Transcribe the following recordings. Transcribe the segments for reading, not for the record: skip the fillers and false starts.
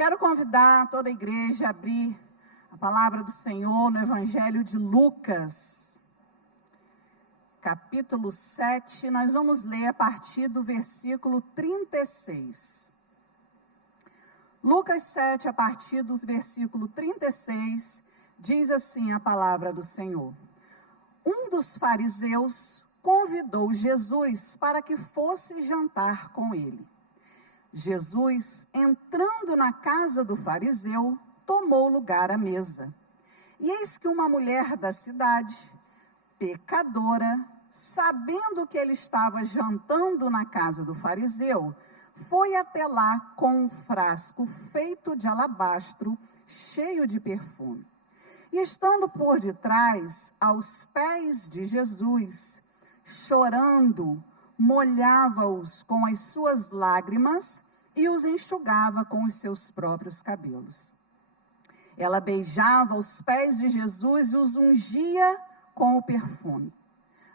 Quero convidar toda a igreja a abrir a palavra do Senhor no Evangelho de Lucas, capítulo 7. Nós vamos ler a partir do versículo 36. Lucas 7, a partir do versículo 36, diz assim a palavra do Senhor. Um dos fariseus convidou Jesus para que fosse jantar com ele. Jesus, entrando na casa do fariseu, tomou lugar à mesa. E eis que uma mulher da cidade, pecadora, sabendo que ele estava jantando na casa do fariseu, foi até lá com um frasco feito de alabastro, cheio de perfume. E estando por detrás, aos pés de Jesus, chorando, molhava-os com as suas lágrimas e os enxugava com os seus próprios cabelos. Ela beijava os pés de Jesus e os ungia com o perfume.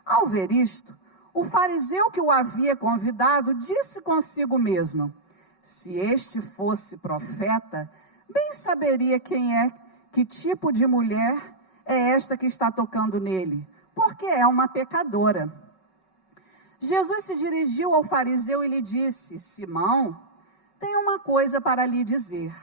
Ao ver isto, o fariseu que o havia convidado disse consigo mesmo: se este fosse profeta, bem saberia que tipo de mulher é esta que está tocando nele, porque é uma pecadora. Jesus se dirigiu ao fariseu e lhe disse: Simão, tenho uma coisa para lhe dizer.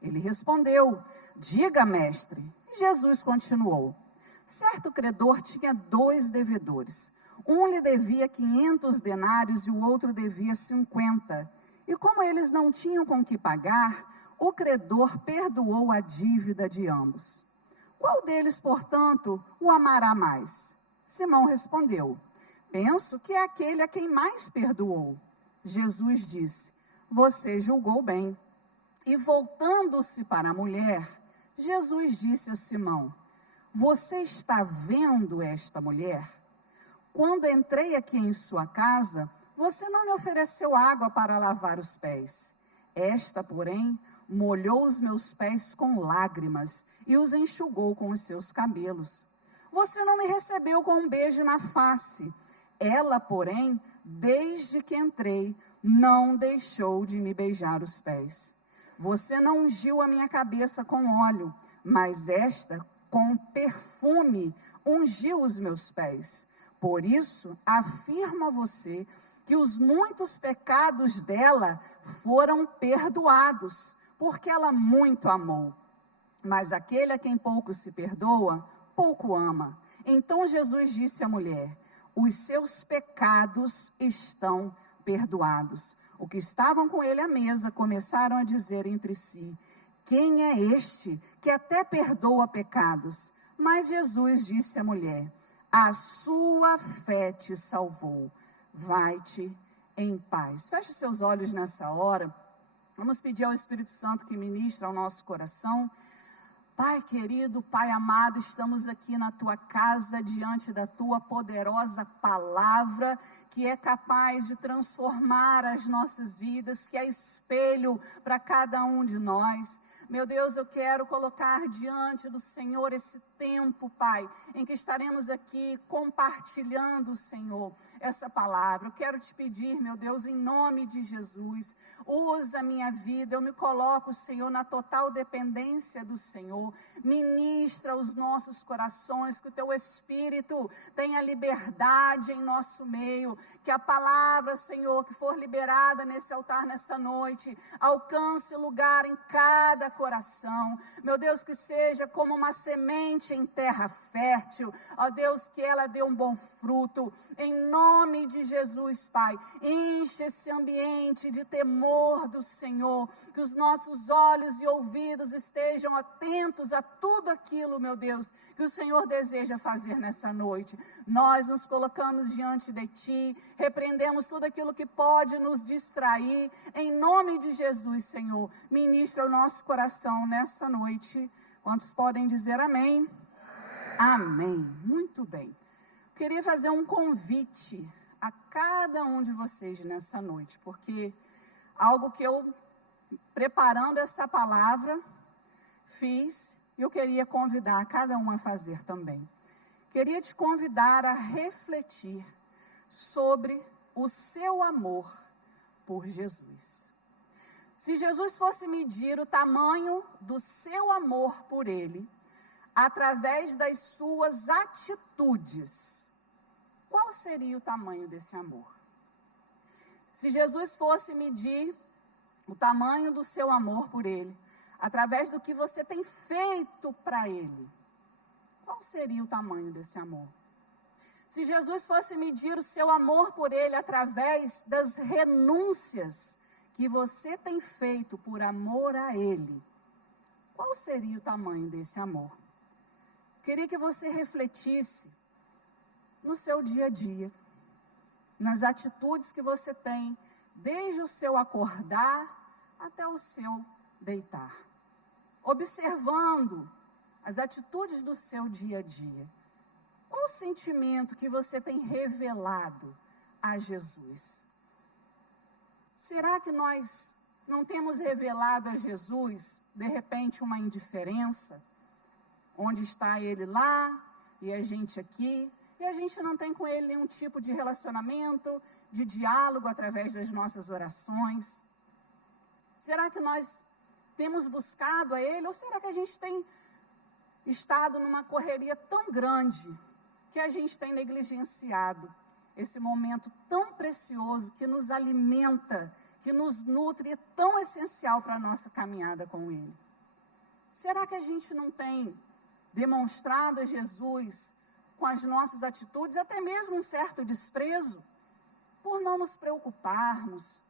Ele respondeu: diga, mestre. E Jesus continuou: certo credor tinha 2 devedores. Um lhe devia 500 denários e o outro devia 50. E como eles não tinham com que pagar, o credor perdoou a dívida de ambos. Qual deles, portanto, o amará mais? Simão respondeu: penso que é aquele a quem mais perdoou. Jesus disse: você julgou bem. E voltando-se para a mulher, Jesus disse a Simão: você está vendo esta mulher? Quando entrei aqui em sua casa, você não me ofereceu água para lavar os pés. Esta, porém, molhou os meus pés com lágrimas e os enxugou com os seus cabelos. Você não me recebeu com um beijo na face. Ela, porém, desde que entrei, não deixou de me beijar os pés. Você não ungiu a minha cabeça com óleo, mas esta, com perfume, ungiu os meus pés. Por isso, afirmo a você que os muitos pecados dela foram perdoados, porque ela muito amou. Mas aquele a quem pouco se perdoa, pouco ama. Então Jesus disse à mulher: os seus pecados estão perdoados. O que estavam com ele à mesa começaram a dizer entre si: quem é este que até perdoa pecados? Mas Jesus disse à mulher: a sua fé te salvou. Vai-te em paz. Feche os seus olhos nessa hora. Vamos pedir ao Espírito Santo que ministre ao nosso coração. Pai querido, Pai amado, estamos aqui na Tua casa, diante da Tua poderosa palavra, que é capaz de transformar as nossas vidas, que é espelho para cada um de nós. Meu Deus, eu quero colocar diante do Senhor esse tempo, Pai, em que estaremos aqui compartilhando, Senhor, essa palavra. Eu quero te pedir, meu Deus, em nome de Jesus, usa a minha vida, eu me coloco, Senhor, na total dependência do Senhor. Ministra os nossos corações, que o Teu Espírito tenha liberdade em nosso meio, que a palavra, Senhor, que for liberada nesse altar nessa noite, alcance lugar em cada coração. Meu Deus, que seja como uma semente em terra fértil, ó Deus, que ela dê um bom fruto, em nome de Jesus, Pai. Enche esse ambiente de temor do Senhor, que os nossos olhos e ouvidos estejam atentos a tudo aquilo, meu Deus, que o Senhor deseja fazer nessa noite. Nós nos colocamos diante de Ti, repreendemos tudo aquilo que pode nos distrair, em nome de Jesus, Senhor. Ministra o nosso coração nessa noite. Quantos podem dizer amém? Amém. Muito bem. Queria fazer um convite a cada um de vocês nessa noite, porque algo que eu, preparando essa palavra, fiz e eu queria convidar cada um a fazer também. Queria te convidar a refletir sobre o seu amor por Jesus. Se Jesus fosse medir o tamanho do seu amor por ele, através das suas atitudes, qual seria o tamanho desse amor? Se Jesus fosse medir o tamanho do seu amor por ele, através do que você tem feito para ele, qual seria o tamanho desse amor? Se Jesus fosse medir o seu amor por ele através das renúncias que você tem feito por amor a ele, qual seria o tamanho desse amor? Queria que você refletisse no seu dia a dia, nas atitudes que você tem, desde o seu acordar até o seu deitar. Observando as atitudes do seu dia a dia. Qual o sentimento que você tem revelado a Jesus? Será que nós não temos revelado a Jesus, de repente, uma indiferença? Onde está ele lá e a gente aqui, e a gente não tem com ele nenhum tipo de relacionamento, de diálogo através das nossas orações? Será que nós temos buscado a ele, ou será que a gente tem estado numa correria tão grande que a gente tem negligenciado esse momento tão precioso que nos alimenta, que nos nutre e tão essencial para a nossa caminhada com ele? Será que a gente não tem demonstrado a Jesus com as nossas atitudes, até mesmo um certo desprezo, por não nos preocuparmos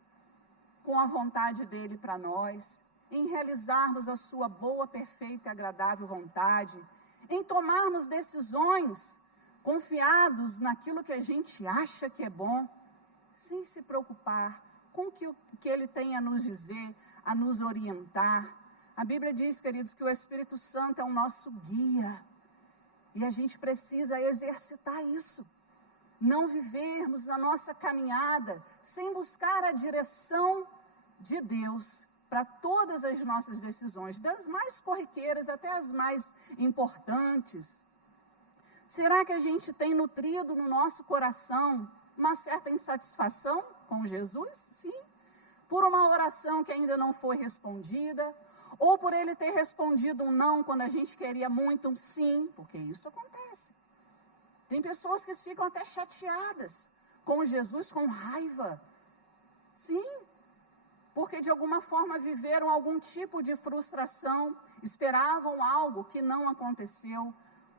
com a vontade dele para nós, em realizarmos a sua boa, perfeita e agradável vontade, em tomarmos decisões confiados naquilo que a gente acha que é bom, sem se preocupar com o que ele tem a nos dizer, a nos orientar. A Bíblia diz, queridos, que o Espírito Santo é o nosso guia, e a gente precisa exercitar isso, não vivermos na nossa caminhada sem buscar a direção de Deus para todas as nossas decisões, das mais corriqueiras até as mais importantes. Será que a gente tem nutrido no nosso coração uma certa insatisfação com Jesus? Sim. Por uma oração que ainda não foi respondida, ou por ele ter respondido um não quando a gente queria muito um sim, porque isso acontece. Tem pessoas que ficam até chateadas com Jesus, com raiva. Sim, porque de alguma forma viveram algum tipo de frustração, esperavam algo que não aconteceu.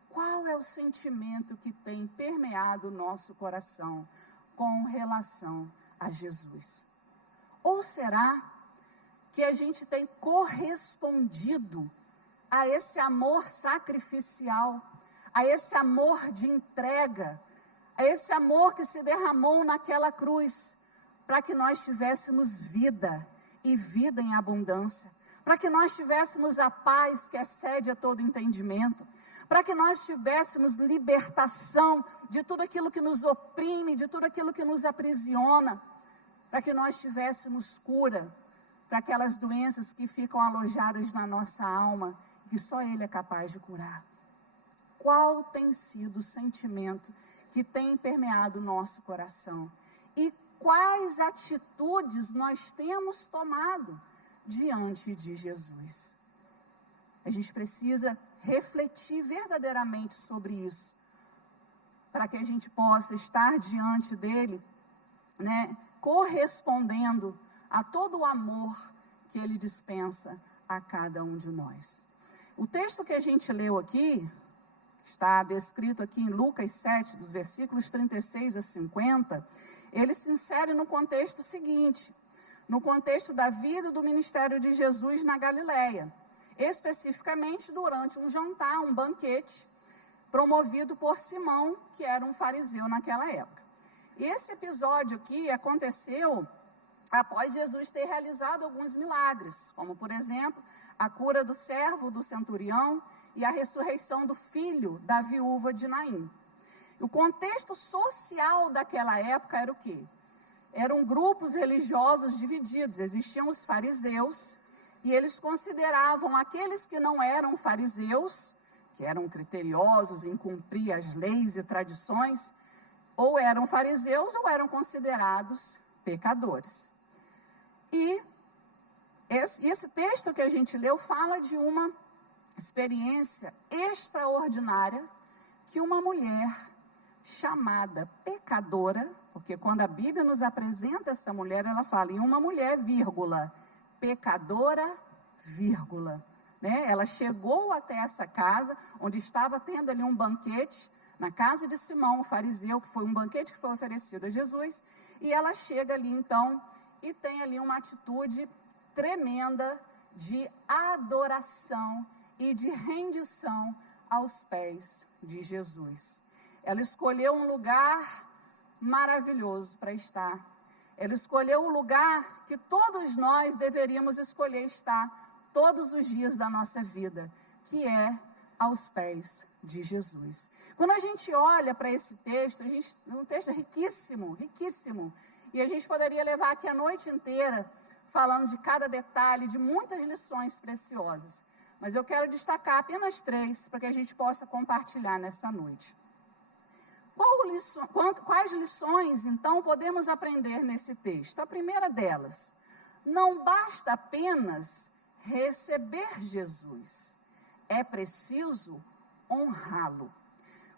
Qual é o sentimento que tem permeado o nosso coração com relação a Jesus? Ou será que a gente tem correspondido a esse amor sacrificial, a esse amor de entrega, a esse amor que se derramou naquela cruz, para que nós tivéssemos vida, e vida em abundância, para que nós tivéssemos a paz que excede a todo entendimento, para que nós tivéssemos libertação de tudo aquilo que nos oprime, de tudo aquilo que nos aprisiona, para que nós tivéssemos cura para aquelas doenças que ficam alojadas na nossa alma, que só Ele é capaz de curar. Qual tem sido o sentimento que tem permeado o nosso coração? E quais atitudes nós temos tomado diante de Jesus? A gente precisa refletir verdadeiramente sobre isso, para que a gente possa estar diante dele, correspondendo a todo o amor que ele dispensa a cada um de nós. O texto que a gente leu aqui, está descrito aqui em Lucas 7, dos versículos 36 a 50, ele se insere no contexto seguinte, no contexto da vida do ministério de Jesus na Galileia, especificamente durante um jantar, um banquete, promovido por Simão, que era um fariseu naquela época. Esse episódio aqui aconteceu após Jesus ter realizado alguns milagres, como, por exemplo, a cura do servo do centurião e a ressurreição do filho da viúva de Naim. O contexto social daquela época era o quê? Eram grupos religiosos divididos. Existiam os fariseus, e eles consideravam aqueles que não eram fariseus, que eram criteriosos em cumprir as leis e tradições, ou eram fariseus ou eram considerados pecadores. E Esse texto que a gente leu fala de uma experiência extraordinária que uma mulher chamada pecadora, porque quando a Bíblia nos apresenta essa mulher, ela fala em uma mulher, vírgula, pecadora, vírgula, né? Ela chegou até essa casa, onde estava tendo ali um banquete, na casa de Simão, o fariseu, que foi um banquete que foi oferecido a Jesus, e ela chega ali então, e tem ali uma atitude tremenda de adoração e de rendição aos pés de Jesus. Ela escolheu um lugar maravilhoso para estar. Ela escolheu um lugar que todos nós deveríamos escolher estar todos os dias da nossa vida, que é aos pés de Jesus. Quando a gente olha para esse texto, um texto riquíssimo, riquíssimo, e a gente poderia levar aqui a noite inteira falando de cada detalhe, de muitas lições preciosas. Mas eu quero destacar apenas 3 para que a gente possa compartilhar nessa noite. Quais lições, então, podemos aprender nesse texto? A primeira delas, não basta apenas receber Jesus, é preciso honrá-lo.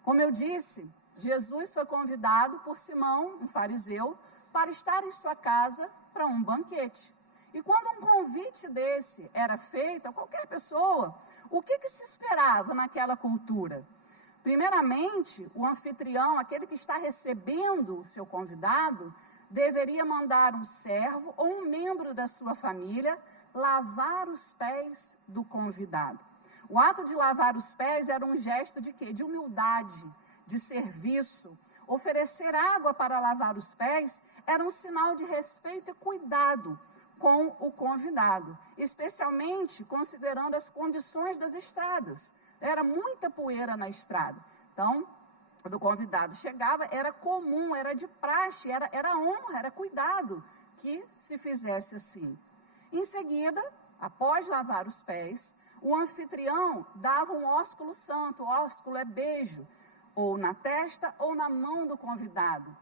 Como eu disse, Jesus foi convidado por Simão, um fariseu, para estar em sua casa para um banquete. E quando um convite desse era feito a qualquer pessoa, o que se esperava naquela cultura? Primeiramente, o anfitrião, aquele que está recebendo o seu convidado, deveria mandar um servo ou um membro da sua família lavar os pés do convidado. O ato de lavar os pés era um gesto de quê? De humildade, de serviço. Oferecer água para lavar os pés era um sinal de respeito e cuidado com o convidado, especialmente considerando as condições das estradas. Era muita poeira na estrada. Então, quando o convidado chegava, era comum, era de praxe, era honra, era cuidado que se fizesse assim. Em seguida, após lavar os pés, o anfitrião dava um ósculo santo. O ósculo é beijo, ou na testa ou na mão do convidado.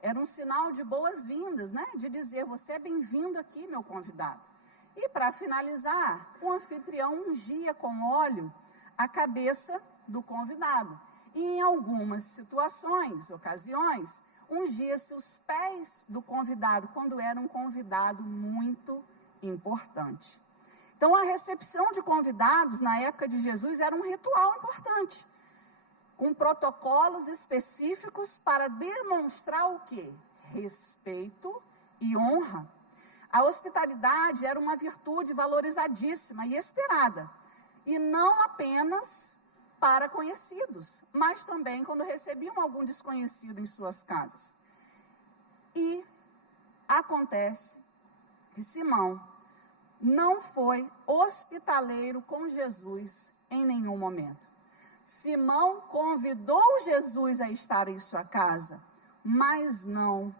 Era um sinal de boas-vindas, né? De dizer, você é bem-vindo aqui, meu convidado. E para finalizar, o anfitrião ungia com óleo a cabeça do convidado. E em algumas situações, ocasiões, ungia-se os pés do convidado, quando era um convidado muito importante. Então, a recepção de convidados na época de Jesus era um ritual importante, com protocolos específicos para demonstrar o quê? Respeito e honra. A hospitalidade era uma virtude valorizadíssima e esperada, e não apenas para conhecidos, mas também quando recebiam algum desconhecido em suas casas. E acontece que Simão não foi hospitaleiro com Jesus em nenhum momento. Simão convidou Jesus a estar em sua casa, mas não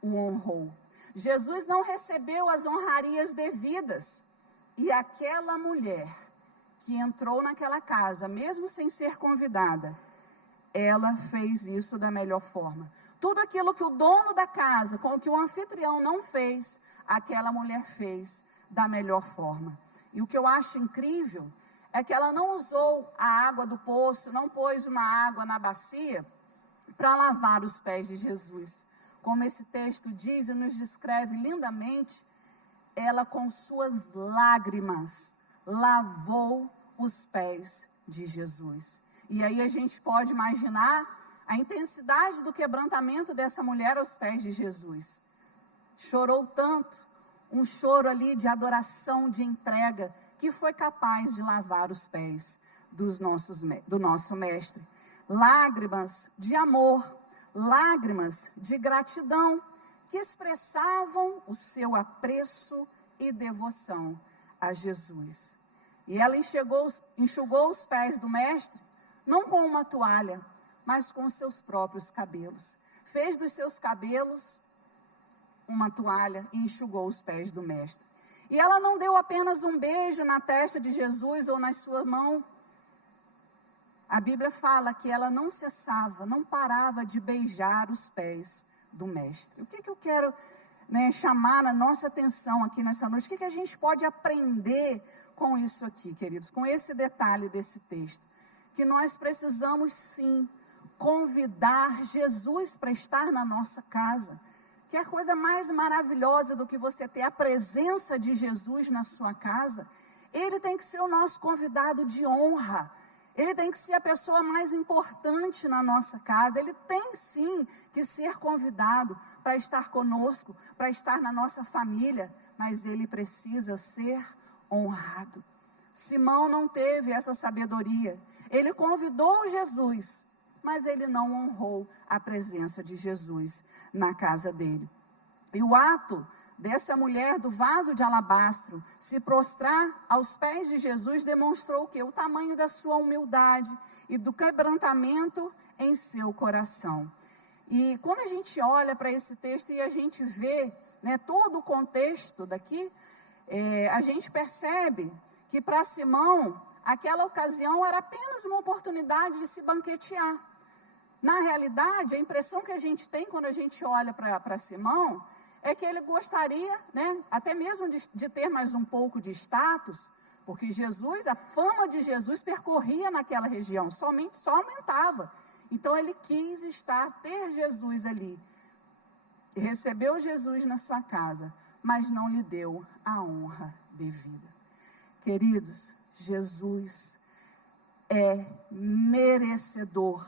o honrou. Jesus não recebeu as honrarias devidas, e aquela mulher que entrou naquela casa, mesmo sem ser convidada, ela fez isso da melhor forma. Tudo aquilo que o dono da casa, com o que o anfitrião não fez, aquela mulher fez da melhor forma. E o que eu acho incrível é que ela não usou a água do poço, não pôs uma água na bacia para lavar os pés de Jesus. Como esse texto diz e nos descreve lindamente, ela com suas lágrimas lavou os pés de Jesus. E aí a gente pode imaginar a intensidade do quebrantamento dessa mulher aos pés de Jesus. Chorou tanto, um choro ali de adoração, de entrega, que foi capaz de lavar os pés do nosso mestre. Lágrimas de amor, lágrimas de gratidão, que expressavam o seu apreço e devoção a Jesus. E ela enxugou os pés do mestre, não com uma toalha, mas com os seus próprios cabelos. Fez dos seus cabelos uma toalha e enxugou os pés do mestre. E ela não deu apenas um beijo na testa de Jesus ou na sua mão. A Bíblia fala que ela não cessava, não parava de beijar os pés do mestre. O que eu quero né, chamar a nossa atenção aqui nessa noite. O que a gente pode aprender com isso aqui, queridos? Com esse detalhe desse texto. Que nós precisamos sim convidar Jesus para estar na nossa casa. Que a coisa mais maravilhosa do que você ter a presença de Jesus na sua casa, ele tem que ser o nosso convidado de honra. Ele tem que ser a pessoa mais importante na nossa casa. Ele tem sim que ser convidado para estar conosco, para estar na nossa família, mas ele precisa ser honrado. Simão não teve essa sabedoria. Ele convidou Jesus, mas ele não honrou a presença de Jesus na casa dele. E o ato dessa mulher do vaso de alabastro se prostrar aos pés de Jesus demonstrou o quê? O tamanho da sua humildade e do quebrantamento em seu coração. E quando a gente olha para esse texto e a gente vê, né, todo o contexto daqui, a gente percebe que para Simão aquela ocasião era apenas uma oportunidade de se banquetear. Na realidade, a impressão que a gente tem quando a gente olha para Simão é que ele gostaria, né, até mesmo de ter mais um pouco de status, porque Jesus, a fama de Jesus percorria naquela região, só aumentava. Então ele quis ter Jesus ali. Recebeu Jesus na sua casa, mas não lhe deu a honra devida. Queridos, Jesus é merecedor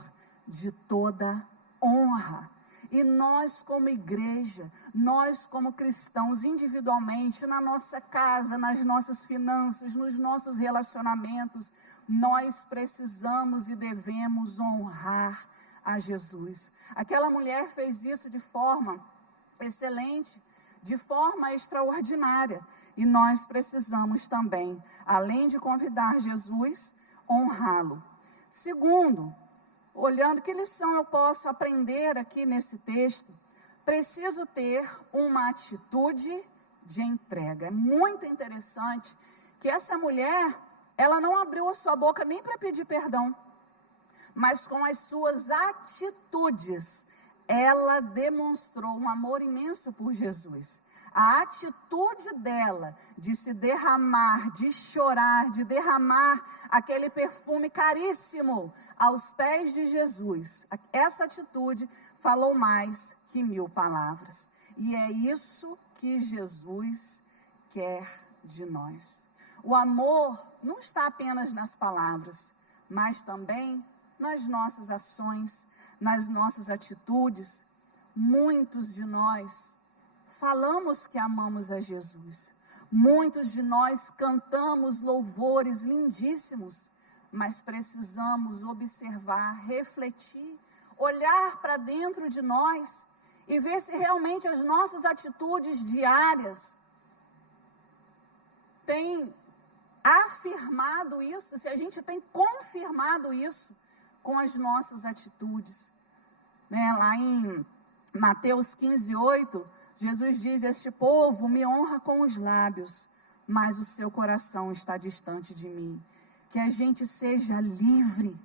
de toda honra. E nós como igreja, nós como cristãos, individualmente, na nossa casa, nas nossas finanças, nos nossos relacionamentos, nós precisamos e devemos honrar a Jesus. Aquela mulher fez isso de forma excelente, de forma extraordinária. E nós precisamos também, além de convidar Jesus, honrá-lo. Segundo, olhando que lição eu posso aprender aqui nesse texto, preciso ter uma atitude de entrega. É muito interessante que essa mulher, ela não abriu a sua boca nem para pedir perdão, mas com as suas atitudes, ela demonstrou um amor imenso por Jesus. A atitude dela de se derramar, de chorar, de derramar aquele perfume caríssimo aos pés de Jesus, essa atitude falou mais que 1000 palavras. E é isso que Jesus quer de nós. O amor não está apenas nas palavras, mas também nas nossas ações, nas nossas atitudes. Muitos de nós falamos que amamos a Jesus. Muitos de nós cantamos louvores lindíssimos, mas precisamos observar, refletir, olhar para dentro de nós e ver se realmente as nossas atitudes diárias têm afirmado isso, se a gente tem confirmado isso com as nossas atitudes. Lá em Mateus 15:8, Jesus diz: este povo me honra com os lábios, mas o seu coração está distante de mim. Que a gente seja livre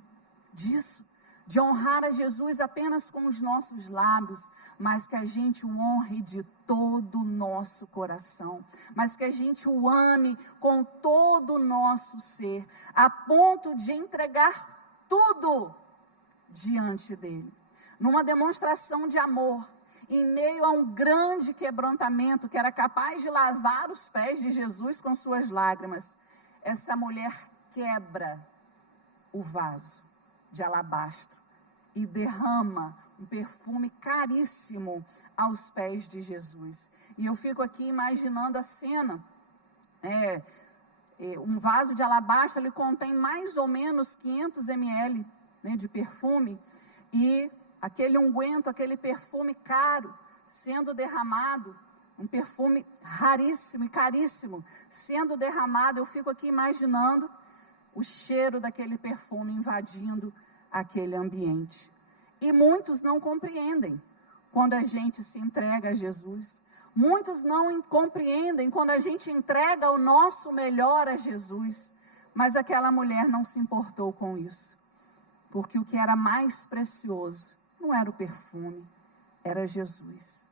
disso, de honrar a Jesus apenas com os nossos lábios, mas que a gente o honre de todo o nosso coração, mas que a gente o ame com todo o nosso ser, a ponto de entregar tudo diante dele, numa demonstração de amor, em meio a um grande quebrantamento, que era capaz de lavar os pés de Jesus com suas lágrimas. Essa mulher quebra o vaso de alabastro e derrama um perfume caríssimo aos pés de Jesus. E eu fico aqui imaginando a cena. Um vaso de alabastro, ele contém mais ou menos 500 ml, de perfume, e aquele unguento, aquele perfume caro, sendo derramado, um perfume raríssimo e caríssimo, sendo derramado. Eu fico aqui imaginando o cheiro daquele perfume invadindo aquele ambiente. E muitos não compreendem quando a gente se entrega a Jesus. Muitos não compreendem quando a gente entrega o nosso melhor a Jesus. Mas aquela mulher não se importou com isso, porque o que era mais precioso não era o perfume, era Jesus.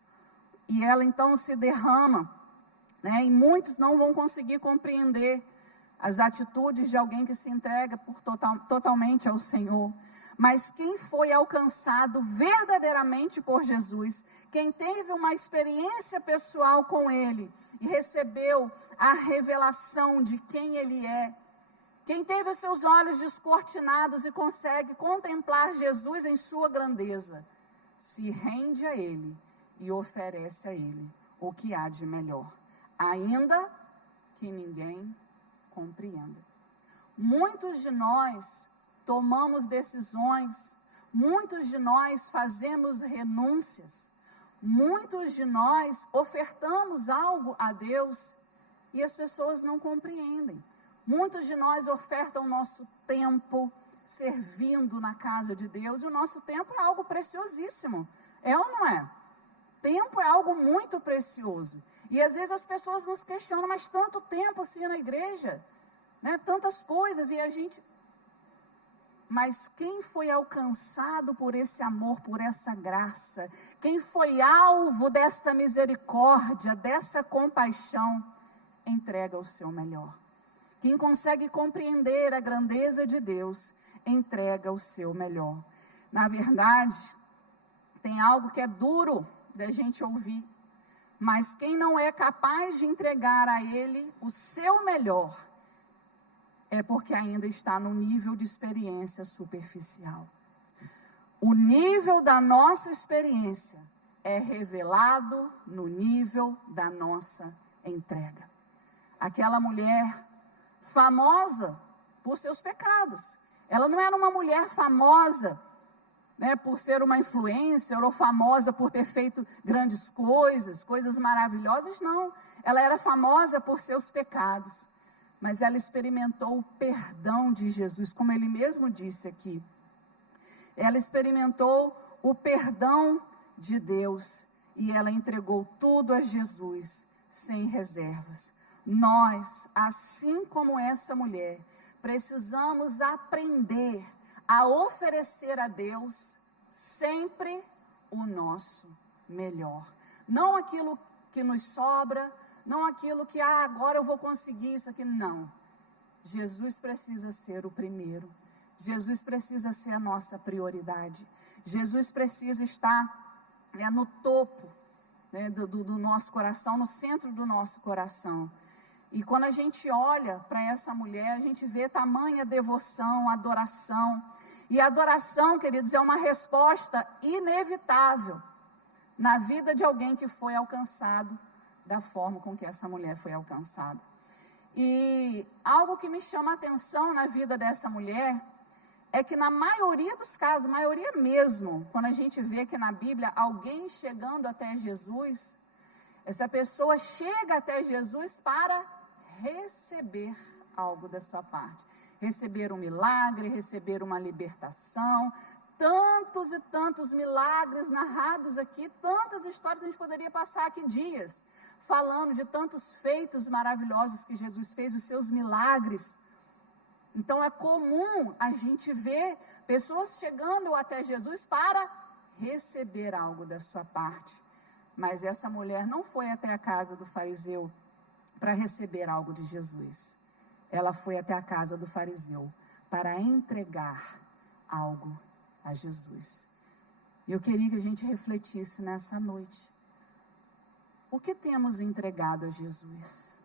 e ela então se derrama, né? E muitos não vão conseguir compreender as atitudes de alguém que se entrega totalmente ao Senhor. Mas quem foi alcançado verdadeiramente por Jesus, quem teve uma experiência pessoal com Ele e recebeu a revelação de quem Ele é, quem teve os seus olhos descortinados e consegue contemplar Jesus em sua grandeza, se rende a Ele e oferece a Ele o que há de melhor, ainda que ninguém compreenda. Muitos de nós tomamos decisões, muitos de nós fazemos renúncias, muitos de nós ofertamos algo a Deus e as pessoas não compreendem. Muitos de nós ofertam o nosso tempo servindo na casa de Deus, e o nosso tempo é algo preciosíssimo, é ou não é? Tempo é algo muito precioso, e às vezes as pessoas nos questionam, mas tanto tempo assim na igreja, né? Tantas coisas, e a gente... Mas quem foi alcançado por esse amor, por essa graça, quem foi alvo dessa misericórdia, dessa compaixão, entrega o seu melhor. Quem consegue compreender a grandeza de Deus, entrega o seu melhor. Na verdade, tem algo que é duro da gente ouvir, mas quem não é capaz de entregar a Ele o seu melhor, é porque ainda está no nível de experiência superficial. O nível da nossa experiência é revelado no nível da nossa entrega. Aquela mulher famosa por seus pecados, ela não era uma mulher famosa, né, por ser uma influencer, ou famosa por ter feito grandes coisas maravilhosas, não. Ela era famosa por seus pecados. Mas ela experimentou o perdão de Jesus, como ele mesmo disse aqui. Ela experimentou o perdão de Deus e ela entregou tudo a Jesus, sem reservas. Nós, assim como essa mulher, precisamos aprender a oferecer a Deus sempre o nosso melhor. Não aquilo que nos sobra, não aquilo que, agora eu vou conseguir isso aqui, não. Jesus precisa ser o primeiro. Jesus precisa ser a nossa prioridade. Jesus precisa estar no topo, né, do nosso coração, no centro do nosso coração. E quando a gente olha para essa mulher, a gente vê tamanha devoção, adoração. E a adoração, queridos, é uma resposta inevitável na vida de alguém que foi alcançado da forma com que essa mulher foi alcançada. E algo que me chama a atenção na vida dessa mulher é que na maioria dos casos, maioria mesmo, quando a gente vê que na Bíblia alguém chegando até Jesus, essa pessoa chega até Jesus para receber algo da sua parte, receber um milagre, receber uma libertação. Tantos e tantos milagres narrados aqui, tantas histórias que a gente poderia passar aqui dias, falando de tantos feitos maravilhosos que Jesus fez, os seus milagres. Então é comum a gente ver pessoas chegando até Jesus para receber algo da sua parte. Mas essa mulher não foi até a casa do fariseu para receber algo de Jesus. Ela foi até a casa do fariseu para entregar algo a Jesus. E eu queria que a gente refletisse nessa noite. O que temos entregado a Jesus?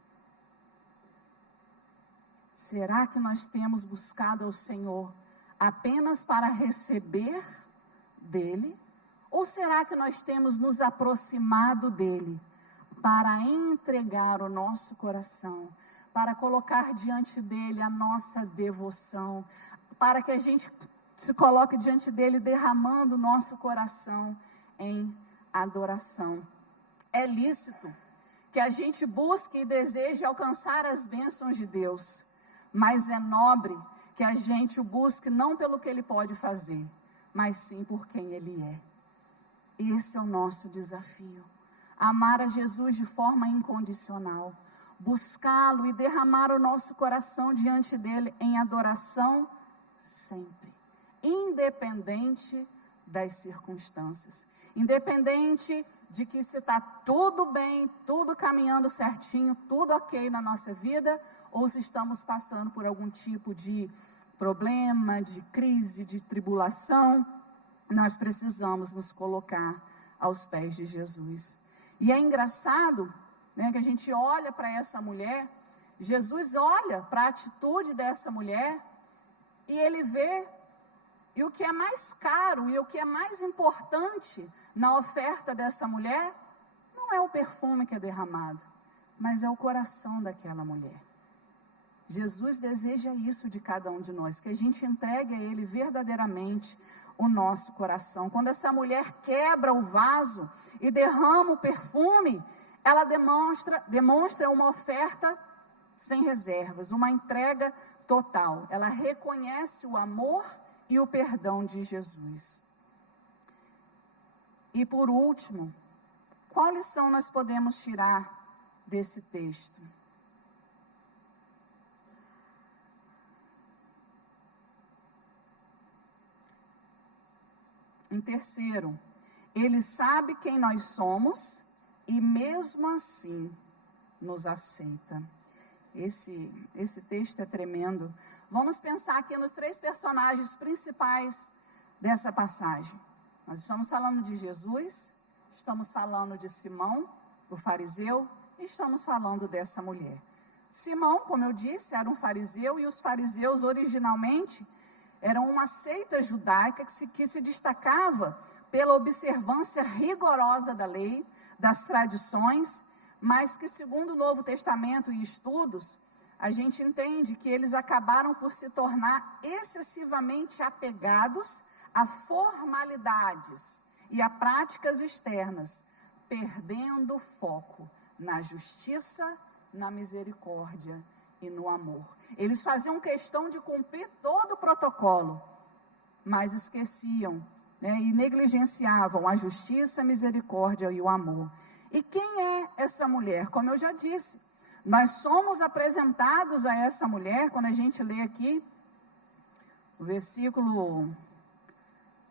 Será que nós temos buscado ao Senhor apenas para receber dele? Ou será que nós temos nos aproximado dele para entregar o nosso coração, para colocar diante dele a nossa devoção, para que a gente se coloque diante dele derramando o nosso coração em adoração? É lícito que a gente busque e deseje alcançar as bênçãos de Deus, mas é nobre que a gente o busque não pelo que ele pode fazer, mas sim por quem ele é. Esse é o nosso desafio. Amar a Jesus de forma incondicional, buscá-lo e derramar o nosso coração diante dele em adoração sempre, independente das circunstâncias, Independente de que se está tudo bem, tudo caminhando certinho, tudo ok na nossa vida, ou se estamos passando por algum tipo de problema, de crise, de tribulação, nós precisamos nos colocar aos pés de Jesus. E é engraçado, né, que a gente olha para essa mulher, Jesus olha para a atitude dessa mulher e ele vê, e o que é mais caro e o que é mais importante na oferta dessa mulher, não é o perfume que é derramado, mas é o coração daquela mulher. Jesus deseja isso de cada um de nós, que a gente entregue a Ele verdadeiramente o nosso coração. Quando essa mulher quebra o vaso e derrama o perfume, ela demonstra uma oferta sem reservas, uma entrega total. Ela reconhece o amor e o perdão de Jesus. E por último, qual lição nós podemos tirar desse texto? Em terceiro, ele sabe quem nós somos e mesmo assim nos aceita. Esse texto é tremendo. Vamos pensar aqui nos 3 personagens principais dessa passagem. Nós estamos falando de Jesus, estamos falando de Simão, o fariseu, e estamos falando dessa mulher. Simão, como eu disse, era um fariseu, e os fariseus originalmente eram uma seita judaica que se destacava pela observância rigorosa da lei, das tradições, mas que, segundo o Novo Testamento e estudos, a gente entende que eles acabaram por se tornar excessivamente apegados a formalidades e a práticas externas, perdendo o foco na justiça, na misericórdia e no amor. Eles faziam questão de cumprir todo o protocolo, mas esqueciam, né, e negligenciavam a justiça, a misericórdia e o amor. E quem é essa mulher? Como eu já disse, nós somos apresentados a essa mulher, quando a gente lê aqui, o versículo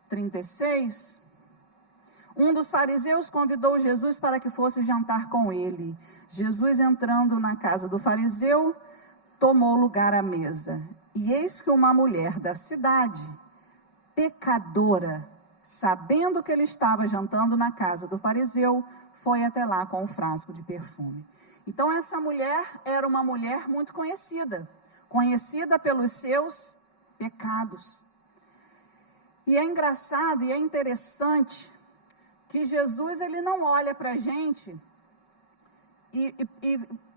36, um dos fariseus convidou Jesus para que fosse jantar com ele. Jesus, entrando na casa do fariseu, tomou lugar à mesa. E eis que uma mulher da cidade, pecadora, sabendo que ele estava jantando na casa do fariseu, foi até lá com um frasco de perfume. Então essa mulher era uma mulher muito conhecida pelos seus pecados. E é engraçado e é interessante que Jesus, ele não olha para a gente e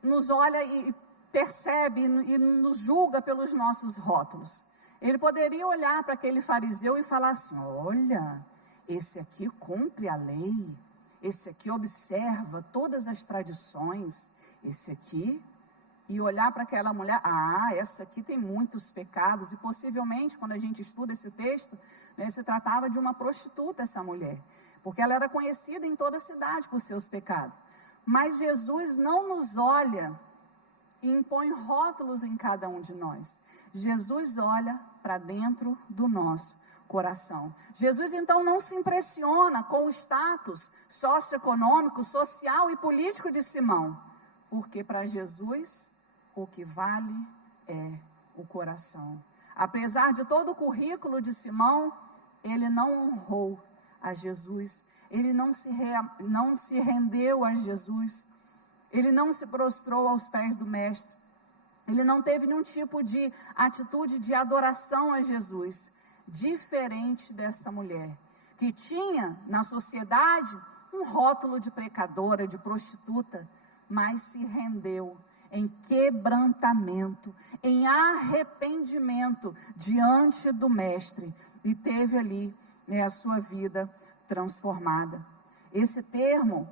nos olha e percebe e nos julga pelos nossos rótulos. Ele poderia olhar para aquele fariseu e falar assim: olha, esse aqui cumpre a lei, esse aqui observa todas as tradições, esse aqui, e olhar para aquela mulher, essa aqui tem muitos pecados, e possivelmente, quando a gente estuda esse texto, né, se tratava de uma prostituta essa mulher, porque ela era conhecida em toda a cidade por seus pecados. Mas Jesus não nos olha e impõe rótulos em cada um de nós. Jesus olha para dentro do nosso coração. Jesus então não se impressiona com o status socioeconômico, social e político de Simão, porque para Jesus o que vale é o coração. Apesar de todo o currículo de Simão, ele não honrou a Jesus, ele não se rendeu a Jesus, ele não se prostrou aos pés do mestre, ele não teve nenhum tipo de atitude de adoração a Jesus, diferente dessa mulher, que tinha na sociedade um rótulo de pecadora, de prostituta, mas se rendeu em quebrantamento, em arrependimento diante do mestre, e teve ali, né, a sua vida transformada. Esse termo,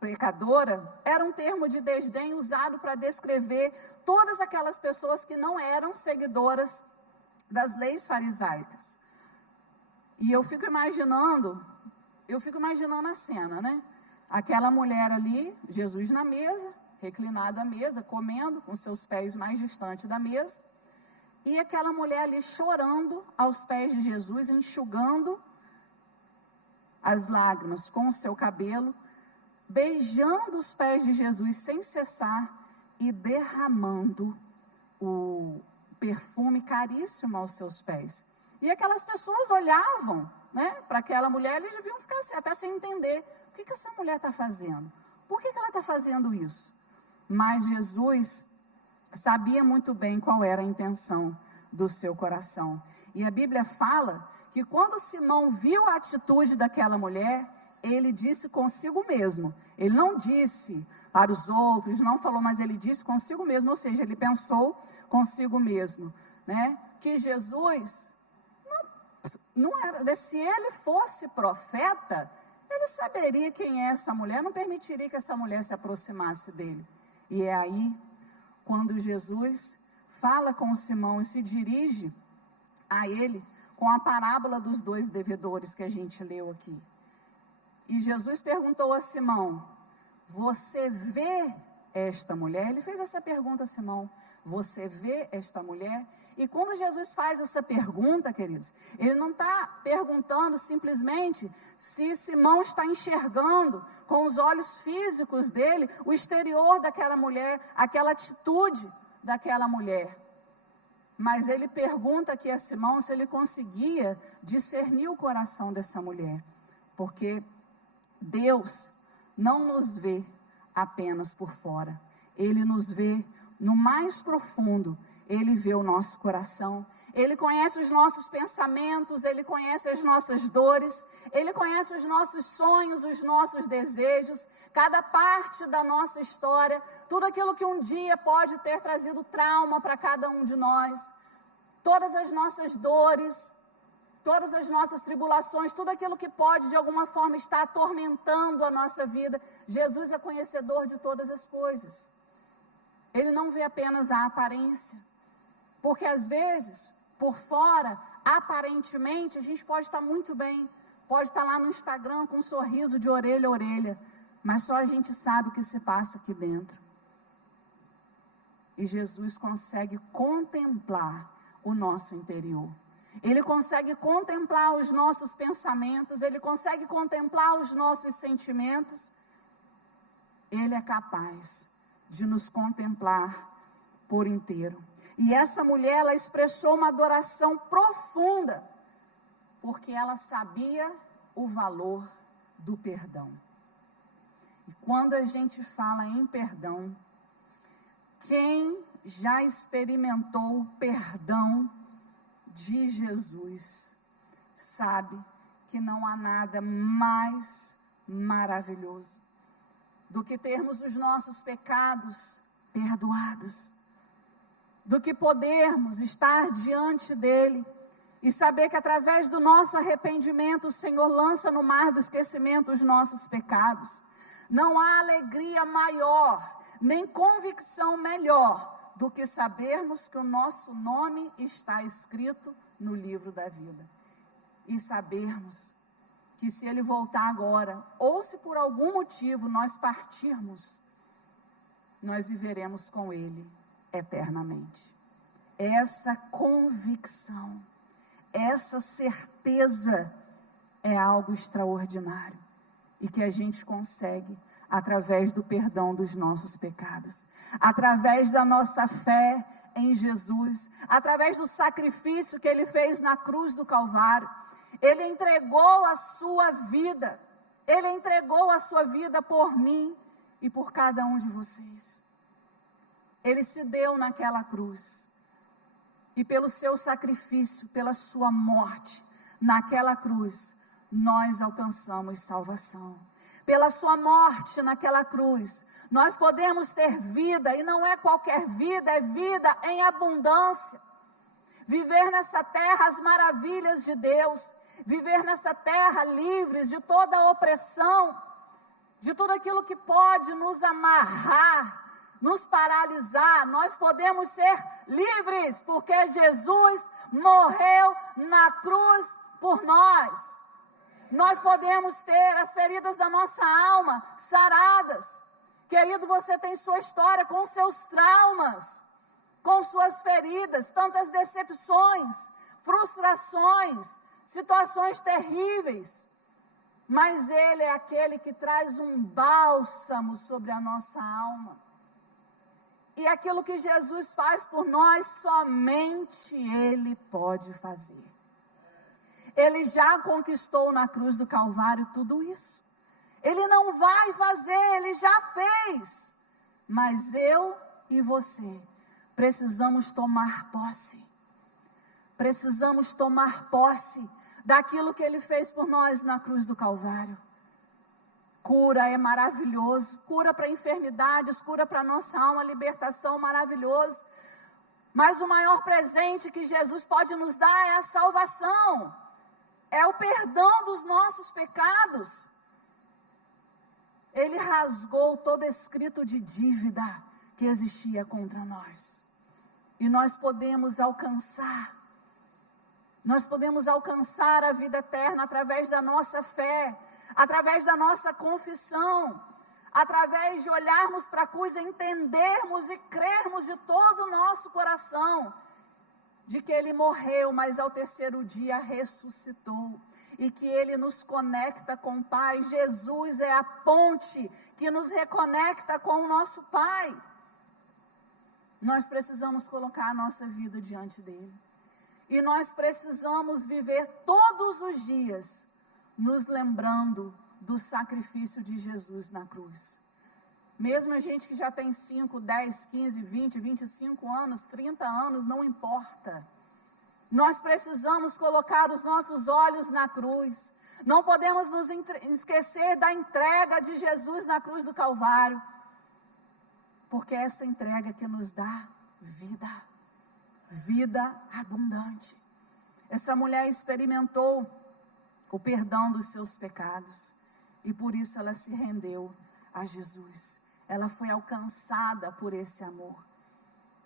pecadora, era um termo de desdém usado para descrever todas aquelas pessoas que não eram seguidoras das leis farisaicas. E eu fico imaginando a cena, né? Aquela mulher ali, Jesus na mesa, reclinado à mesa, comendo, com seus pés mais distantes da mesa, e aquela mulher ali chorando aos pés de Jesus, enxugando as lágrimas com o seu cabelo, beijando os pés de Jesus sem cessar e derramando o perfume caríssimo aos seus pés. E aquelas pessoas olhavam, né, para aquela mulher, eles deviam ficar assim, até sem entender, o que essa mulher está fazendo? Por que ela está fazendo isso? Mas Jesus sabia muito bem qual era a intenção do seu coração. E a Bíblia fala que quando Simão viu a atitude daquela mulher, ele disse consigo mesmo. Ele não disse para os outros, não falou, mas ele disse consigo mesmo, ou seja, ele pensou consigo mesmo, né? Que Jesus não era, se ele fosse profeta, ele saberia quem é essa mulher, não permitiria que essa mulher se aproximasse dele. E é aí, quando Jesus fala com Simão e se dirige a ele, com a parábola dos 2 devedores que a gente leu aqui. E Jesus perguntou a Simão, você vê esta mulher? Ele fez essa pergunta a Simão, você vê esta mulher? E quando Jesus faz essa pergunta, queridos, ele não está perguntando simplesmente se Simão está enxergando com os olhos físicos dele o exterior daquela mulher, aquela atitude daquela mulher. Mas ele pergunta aqui a Simão se ele conseguia discernir o coração dessa mulher. Porque Deus não nos vê apenas por fora. Ele nos vê no mais profundo. Ele vê o nosso coração. Ele conhece os nossos pensamentos. Ele conhece as nossas dores. Ele conhece os nossos sonhos, os nossos desejos. Cada parte da nossa história. Tudo aquilo que um dia pode ter trazido trauma para cada um de nós. Todas as nossas dores. Todas as nossas tribulações, tudo aquilo que pode de alguma forma estar atormentando a nossa vida. Jesus é conhecedor de todas as coisas. Ele não vê apenas a aparência. Porque às vezes, por fora, aparentemente, a gente pode estar muito bem. Pode estar lá no Instagram com um sorriso de orelha a orelha. Mas só a gente sabe o que se passa aqui dentro. E Jesus consegue contemplar o nosso interior. Ele consegue contemplar os nossos pensamentos, ele consegue contemplar os nossos sentimentos. Ele é capaz de nos contemplar por inteiro. E essa mulher, ela expressou uma adoração profunda, porque ela sabia o valor do perdão. E quando a gente fala em perdão, quem já experimentou o perdão de Jesus, sabe que não há nada mais maravilhoso do que termos os nossos pecados perdoados, do que podermos estar diante dele e saber que através do nosso arrependimento o Senhor lança no mar do esquecimento os nossos pecados. Não há alegria maior, nem convicção melhor do que sabermos que o nosso nome está escrito no livro da vida. E sabermos que se ele voltar agora, ou se por algum motivo nós partirmos, nós viveremos com ele eternamente. Essa convicção, essa certeza é algo extraordinário. E que a gente consegue através do perdão dos nossos pecados, através da nossa fé em Jesus, através do sacrifício que ele fez na cruz do Calvário. Ele entregou a sua vida, ele entregou a sua vida por mim e por cada um de vocês. Ele se deu naquela cruz, e pelo seu sacrifício, pela sua morte naquela cruz, nós alcançamos salvação. Pela sua morte naquela cruz, nós podemos ter vida, e não é qualquer vida, é vida em abundância. Viver nessa terra as maravilhas de Deus, viver nessa terra livres de toda a opressão, de tudo aquilo que pode nos amarrar, nos paralisar. Nós podemos ser livres, porque Jesus morreu na cruz por nós. Nós podemos ter as feridas da nossa alma saradas. Querido, você tem sua história com seus traumas, com suas feridas, tantas decepções, frustrações, situações terríveis. mas Ele é aquele que traz um bálsamo sobre a nossa alma. E aquilo que Jesus faz por nós, somente Ele pode fazer. Ele já conquistou na cruz do Calvário tudo isso. Ele não vai fazer, Ele já fez. Mas eu e você precisamos tomar posse. Precisamos tomar posse daquilo que Ele fez por nós na cruz do Calvário. Cura é maravilhoso, cura para enfermidades, cura para a nossa alma, libertação, maravilhoso. Mas o maior presente que Jesus pode nos dar é a salvação, é o perdão dos nossos pecados. Ele rasgou todo escrito de dívida que existia contra nós. E nós podemos alcançar a vida eterna através da nossa fé, através da nossa confissão, através de olharmos para a cruz, entendermos e crermos de todo o nosso coração, de que Ele morreu, mas ao terceiro dia ressuscitou, e que Ele nos conecta com o Pai. Jesus é a ponte que nos reconecta com o nosso Pai. Nós precisamos colocar a nossa vida diante dEle, e nós precisamos viver todos os dias nos lembrando do sacrifício de Jesus na cruz. Mesmo a gente que já tem 5, 10, 15, 20, 25 anos, 30 anos, não importa. Nós precisamos colocar os nossos olhos na cruz. Não podemos nos esquecer da entrega de Jesus na cruz do Calvário, porque é essa entrega que nos dá vida abundante. Essa mulher experimentou o perdão dos seus pecados, e por isso ela se rendeu a Jesus. Ela foi alcançada por esse amor.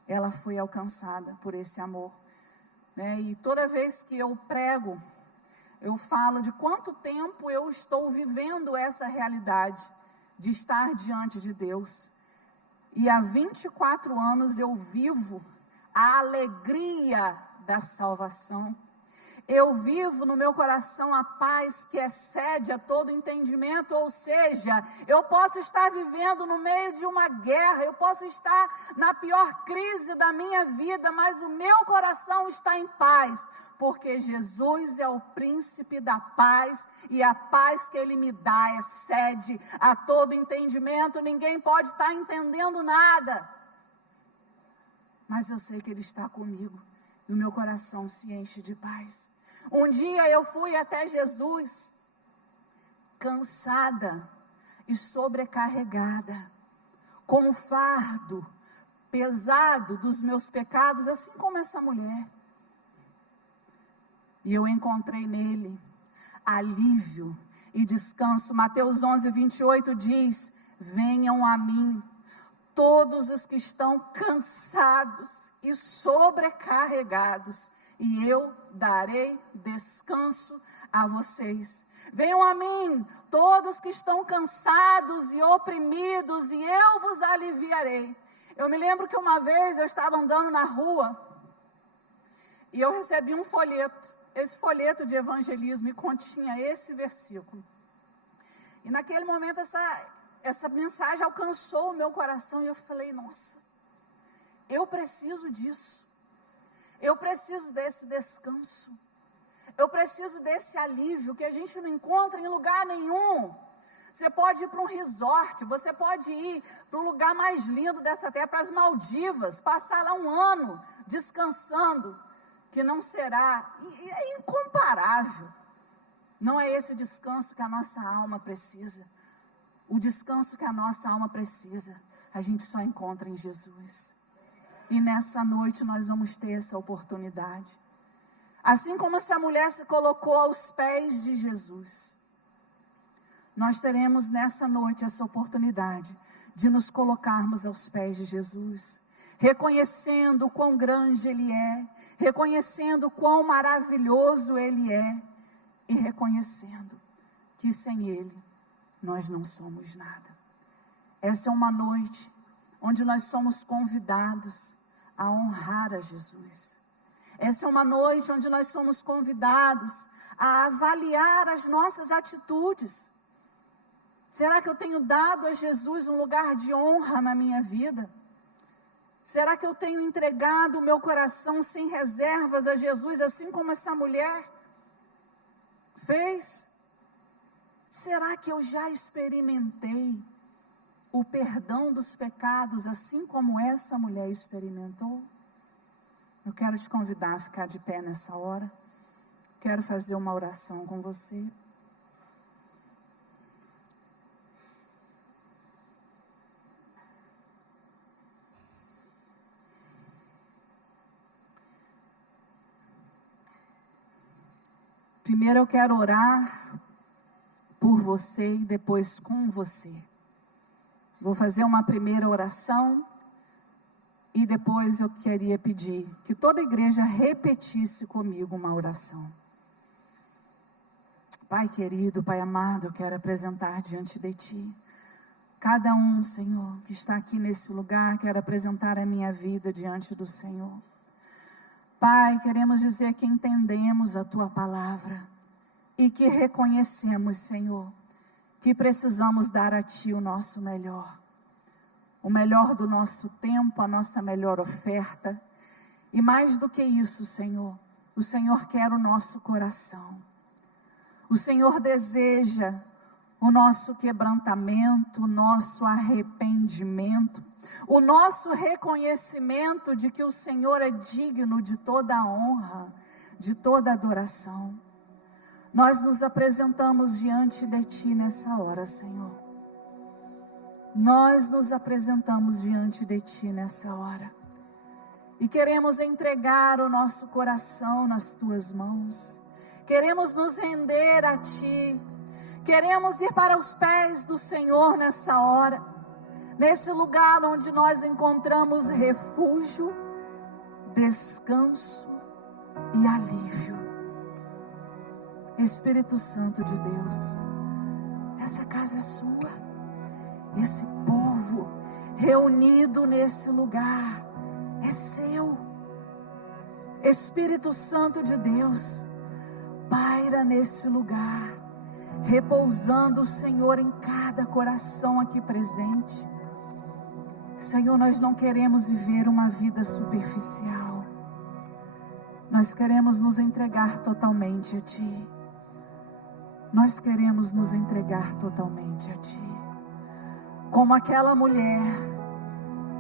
Ela foi alcançada por esse amor. E toda vez que eu prego, eu falo de quanto tempo eu estou vivendo essa realidade de estar diante de Deus. E há 24 anos eu vivo a alegria da salvação. Eu vivo no meu coração a paz que excede a todo entendimento, ou seja, eu posso estar vivendo no meio de uma guerra, eu posso estar na pior crise da minha vida, mas o meu coração está em paz, porque Jesus é o príncipe da paz, e a paz que Ele me dá excede a todo entendimento. Ninguém pode estar entendendo nada, mas eu sei que Ele está comigo, e o meu coração se enche de paz. Um dia eu fui até Jesus, cansada e sobrecarregada, com o fardo pesado dos meus pecados, assim como essa mulher. E eu encontrei nele alívio e descanso. Mateus 11, 28 diz: venham a mim todos os que estão cansados e sobrecarregados, e eu darei descanso a vocês. Venham a mim todos que estão cansados e oprimidos, e eu vos aliviarei. Eu me lembro que uma vez eu estava andando na rua e eu recebi um folheto. Esse folheto de evangelismo, e continha esse versículo. E naquele momento essa mensagem alcançou o meu coração, e eu falei: nossa, eu preciso disso. Eu preciso desse descanso. Eu preciso desse alívio que a gente não encontra em lugar nenhum. Você pode ir para um resort, você pode ir para o lugar mais lindo dessa terra, para as Maldivas, passar lá um ano descansando, que não será, é incomparável. Não é esse o descanso que a nossa alma precisa. O descanso que a nossa alma precisa, a gente só encontra em Jesus. E nessa noite nós vamos ter essa oportunidade. Assim como essa mulher se colocou aos pés de Jesus, nós teremos nessa noite essa oportunidade de nos colocarmos aos pés de Jesus, reconhecendo o quão grande Ele é, reconhecendo o quão maravilhoso Ele é, e reconhecendo que sem Ele nós não somos nada. Essa é uma noite onde nós somos convidados a honrar a Jesus. Essa é uma noite onde nós somos convidados a avaliar as nossas atitudes. Será que eu tenho dado a Jesus um lugar de honra na minha vida? Será que eu tenho entregado o meu coração sem reservas a Jesus, assim como essa mulher fez? Será que eu já experimentei o perdão dos pecados, assim como essa mulher experimentou? Eu quero te convidar a ficar de pé nessa hora. Quero fazer uma oração com você. Primeiro eu quero orar por você e depois com você. Vou fazer uma primeira oração e depois eu queria pedir que toda a igreja repetisse comigo uma oração. Pai querido, Pai amado, eu quero apresentar diante de Ti cada um, Senhor, que está aqui nesse lugar. Quero apresentar a minha vida diante do Senhor. Pai, queremos dizer que entendemos a Tua palavra e que reconhecemos, Senhor, que precisamos dar a Ti o nosso melhor. O melhor do nosso tempo, a nossa melhor oferta. E mais do que isso, Senhor, o Senhor quer o nosso coração. O Senhor deseja o nosso quebrantamento, o nosso arrependimento, o nosso reconhecimento de que o Senhor é digno de toda a honra, de toda a adoração. Nós nos apresentamos diante de Ti nessa hora, Senhor. Nós nos apresentamos diante de Ti nessa hora. E queremos entregar o nosso coração nas Tuas mãos. Queremos nos render a Ti. Queremos ir para os pés do Senhor nessa hora. Nesse lugar onde nós encontramos refúgio, descanso e alívio. Espírito Santo de Deus, essa casa é sua. Esse povo reunido nesse lugar é seu. Espírito Santo de Deus, paira nesse lugar, repousando o Senhor em cada coração aqui presente. Senhor, nós não queremos viver uma vida superficial. Nós queremos nos entregar totalmente a Ti. Nós queremos nos entregar totalmente a Ti. Como aquela mulher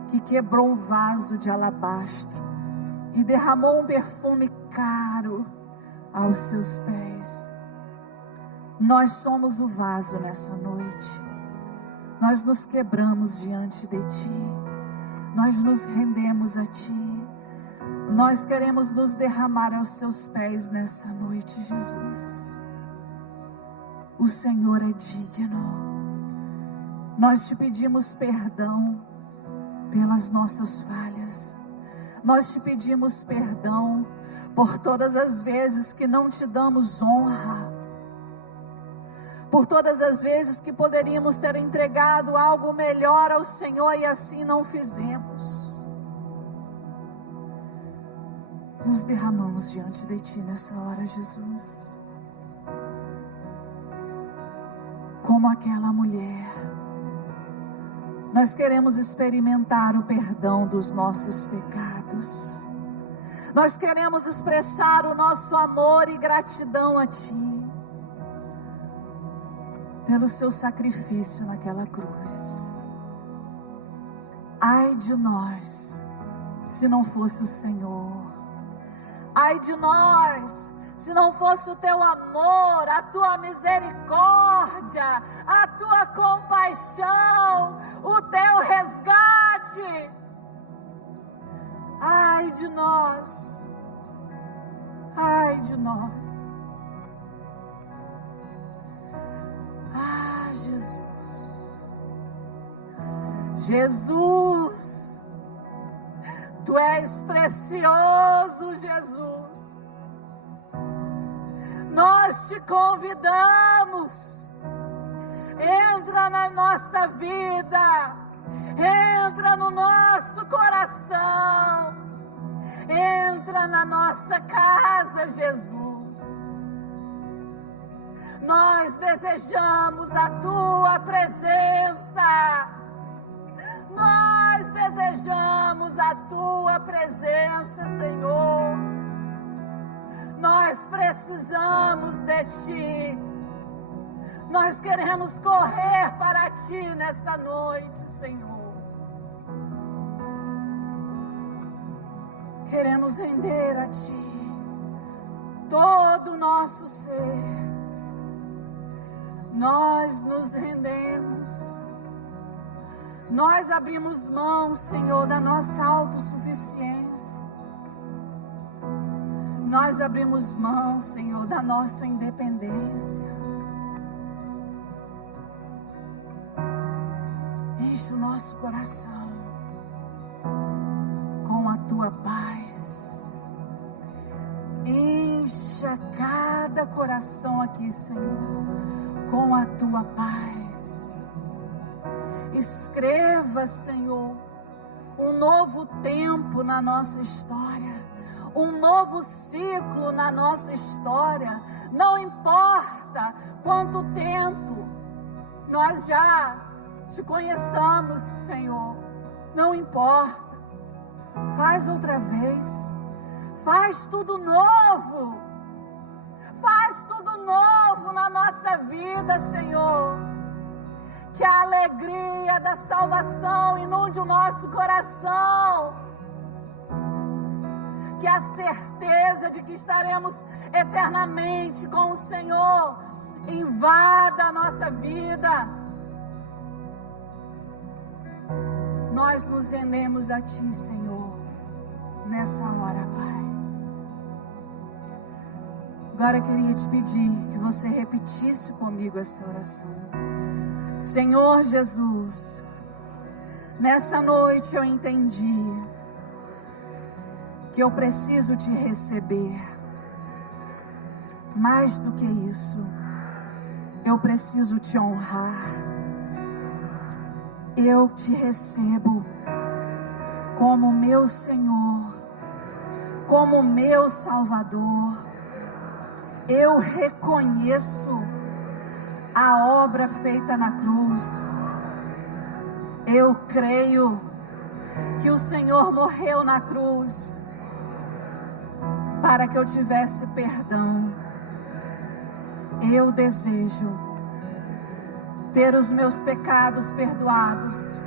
que quebrou um vaso de alabastro e derramou um perfume caro aos seus pés. Nós somos o vaso nessa noite. Nós nos quebramos diante de Ti. Nós nos rendemos a Ti. Nós queremos nos derramar aos Seus pés nessa noite, Jesus. O Senhor é digno. Nós Te pedimos perdão pelas nossas falhas. Nós Te pedimos perdão por todas as vezes que não Te damos honra. Por todas as vezes que poderíamos ter entregado algo melhor ao Senhor e assim não fizemos. Nos derramamos diante de Ti nessa hora, Jesus. Como aquela mulher. Nós queremos experimentar o perdão dos nossos pecados. Nós queremos expressar o nosso amor e gratidão a Ti, pelo Seu sacrifício naquela cruz. Ai de nós, se não fosse o Senhor. Ai de nós, se não fosse o Teu amor, a Tua misericórdia, a Tua compaixão, o Teu resgate. Ai de nós, ai de nós. Ah, Jesus, Jesus, Tu és precioso, Jesus. Nós Te convidamos, entra na nossa vida, entra no nosso coração, Entra na nossa casa, Jesus. Nós desejamos a tua presença. Nós desejamos a tua presença, Senhor. Nós precisamos de ti. Nós queremos correr para ti nessa noite, Senhor. Queremos render a ti todo o nosso ser. Nós nos rendemos. Nós abrimos mão, Senhor, da nossa autossuficiência. Nós abrimos mão, Senhor, da nossa independência. Enche o nosso coração com a tua paz. Encha cada coração aqui, Senhor, com a tua paz. Escreva, Senhor, um novo tempo na nossa história, um novo ciclo na nossa história. Não importa quanto tempo nós já te conheçamos, Senhor, não importa. Faz outra vez, faz tudo novo. Faz tudo novo na nossa vida, Senhor. Que a alegria da salvação inunde o nosso coração. Que a certeza de que estaremos eternamente com o Senhor invada a nossa vida. Nós nos rendemos a ti, Senhor, nessa hora, Pai. Agora eu queria te pedir que você repetisse comigo essa oração. Senhor Jesus, nessa noite eu entendi que eu preciso te receber. Mais do que isso, eu preciso te honrar. Eu te recebo como meu Senhor, como meu Salvador. Eu reconheço a obra feita na cruz. Eu creio que o Senhor morreu na cruz para que eu tivesse perdão. Eu desejo ter os meus pecados perdoados.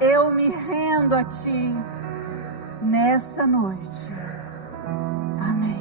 Eu me rendo a ti nessa noite. Amém.